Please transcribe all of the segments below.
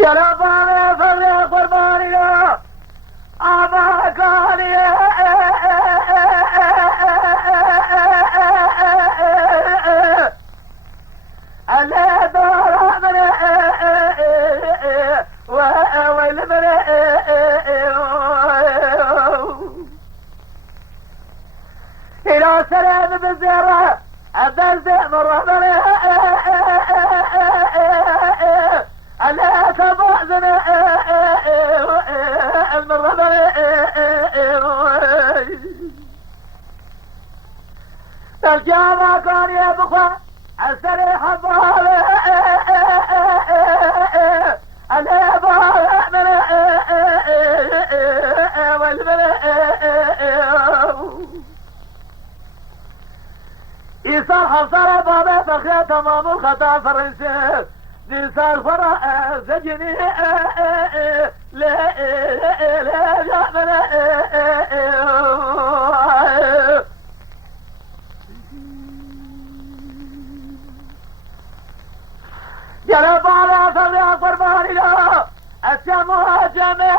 يا رباني فري قرباني أباكاني اللي دار من ويل من إلى سلام بالزيارة الدرس مرة من اللي تبعزنا المرة من الجامعة كان يبقى السريح الضالة الإبارة من والمن يصار حصر بابا فخيا تمام الخطا فرنسي يصار فرع زجني لا من جرب على فرع قرباني لا السماء جميع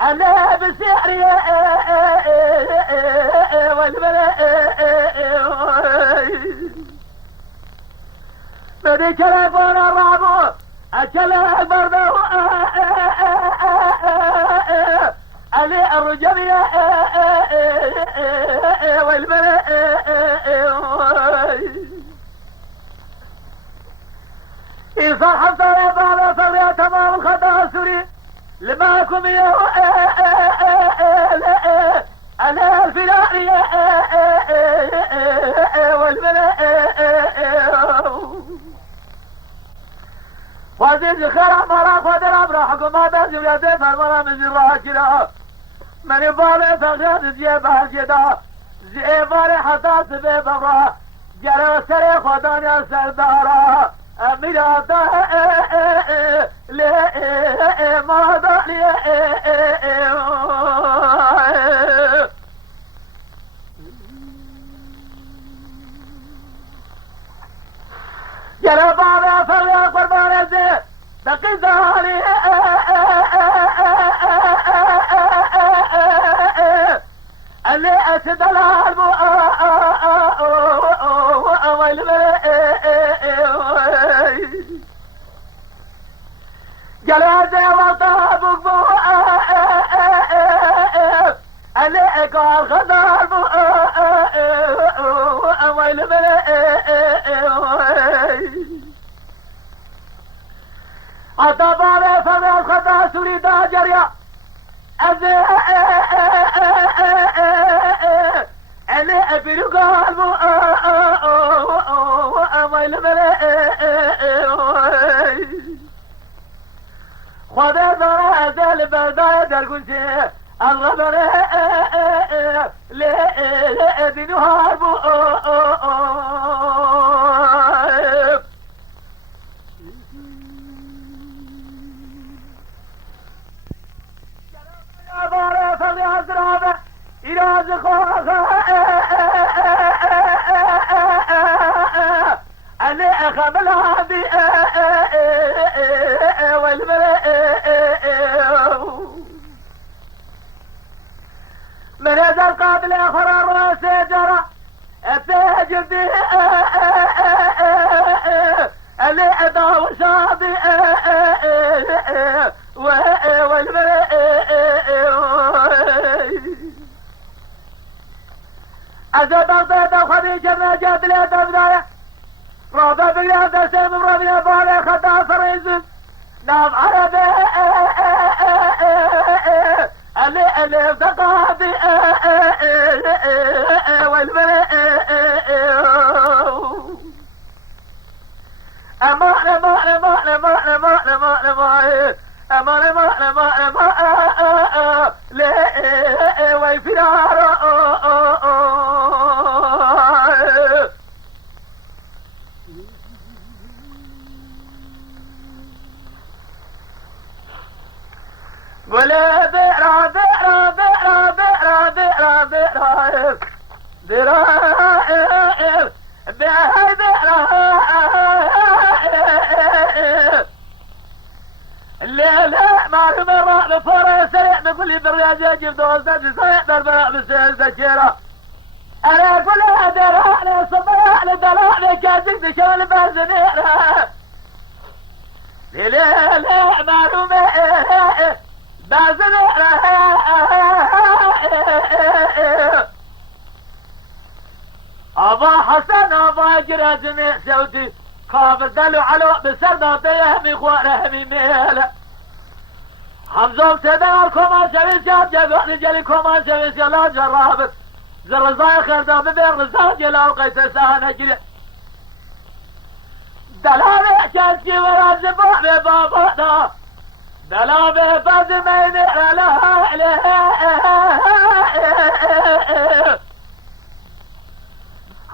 أنا بسحري والبلاء بدي كلفون الرابو أكله البردو علي الرجبية والبلاء إيصال حمصة يبابا فريا تمام الخطأ السوري لماكم يا أنا الفلانية والبلاء وزيد خير مرا قدر أبرا حكومات الجبلة فرمنا من جراح كلا من يبالي فغير جيبها جدا زيبالي حتى سبي ببرا جرى سري خدانيا سردارا أميراتا ليه ماذا ليه جرى بابا فريا قربان الزي تقيداني اللي أسدل الهرب جلازة وطابق اللي قال خضار ويل أطبار فضل خطا سوريدا جريا اللي أبيرو قال ويل خدا دارا ازل بردای در گوشه الغبر لدینو هاربو یا باره فقی حضرابه ایراز خواه اللي أخبل هذه والملأ من هذا القابل آخر الرأس جرى التاجر دي اللي أدى وشاضي والملأ أذا بغداد وخديجة ما جات لها بداية رابع بقيادة سيم رابع بالي خطا فريزن نام عربي اللي افتقادي والملئ أمان ليه ويفرار ولا ذرا ذرا اللي بالرياضة جبت وزنت زي دربنا بسير كيرا أنا كل درا أنا صبر على دلالة كازك تشال بازنيرا لا لا معلومة بازنيرا أبا حسن أبا جرازمي سودي كافر دلو علو بسرداتي همي خوار همي ميلا حمزوم سيدار كومان شويسيات جاقوني جلي كومان شويسيات لا جرابت زرزاي خردام ببير رزاق جلاو قيت سانا جري دلابي شانسي ورا زبا ببابا دا دلابي بازمين لها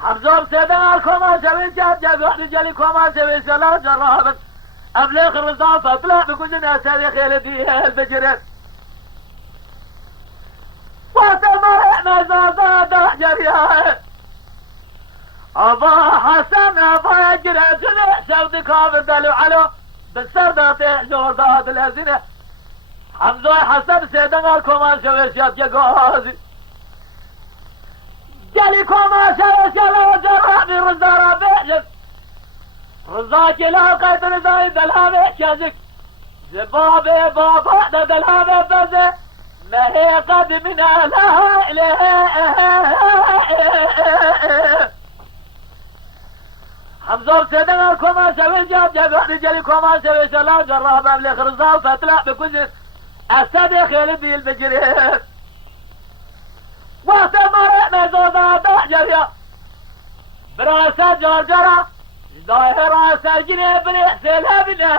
حمزوم سيدار كومان شويسيات جاقوني جلي كومان شويسيات لا جرابت أبلغ الرزاق فاطلع بكل ناس هذه خيل فيها البجرين وتمر مزازات جريان أبا حسن أبا يجري جنة شوطي كافر دلو علو بالسردات جوردات الأزنة حمزوي حسن سيدنا الكومان شويشيات يقوزي جالي كومان شويشيات جرابي رزارة بيجب رزاكي لا قيد رزاي دلابي شازك زبابي بابا دلابي بزي ما هي قد من لها إليه حمزة سيدنا كوما سوي جاب جاب رجالي كوما سوي سلا جراب أبلغ رزاو فتلا بكل أستاذ خيل بي البجرين وقت مرء مزوضا دحجريا براسة جرجرة ظاهرة سجنة بني سلابنا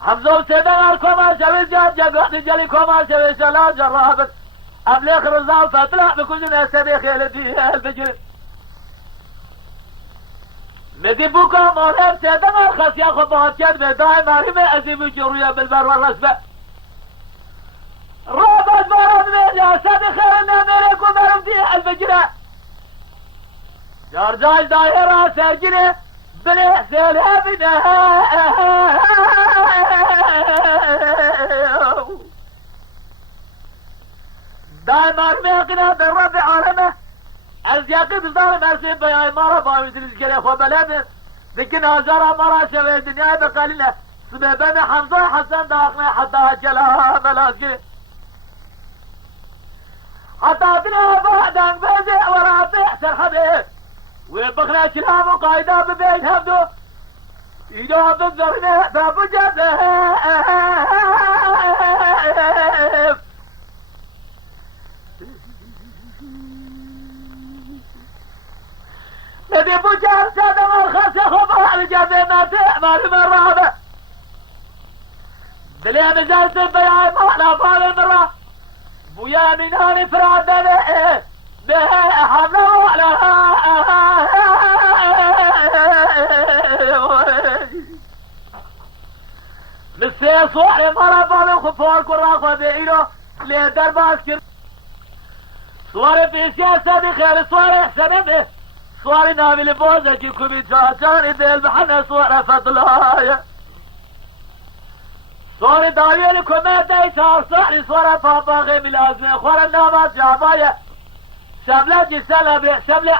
حمزة سيدنا الكوما سوي جاب جاب رجالي كوما سوي سلا جراب أبلغ رزاو فتلا بكل أستاذ خيل بي البجرين مدي بوكا مولاب سيدنا الخسيا خباتيات بداي مارمي أزيب جرويا بالبر والرسبة رابط مرض من يا سيد خيرنا ملك ومرمدي البجرة جارجاج دايرة سرجنة بلي سلابنا داي مارمي قنا بالرب عالمه الزياقي بظالم أرسيب بيا إمارة باوي تلسكري أخوة بلاد لكن هزارة مرة شوي الدنيا بقليلة سببنا حمزة حسن داخلنا حتى هجلها ملاسكري حتى تلا بعدان بيزي ورابع سرحبه وبقنا شلام وقايدة ببيت هبدو إيدو بقدرنا بابو جبه مدي بوجار سادم الخاصة خبا الجابي ما تأمر مرابة دلي مزالت بياي مالا فالي مرا بويا مناني فرادة به حمنا وعلا مسي صوحي مرا بالو خفور كراخة بإيلو ليه درباس كر صوري في سياسة دي خير صوري احسن به صوري نامي لبوزة كي كومي تشاچاني ديل بحنا صورة فضلايا صوري داوية لكومي ديتا صوري صورة بابا غيمي لازمي خورا نامات جابايا شبلة جسالة بي شبلة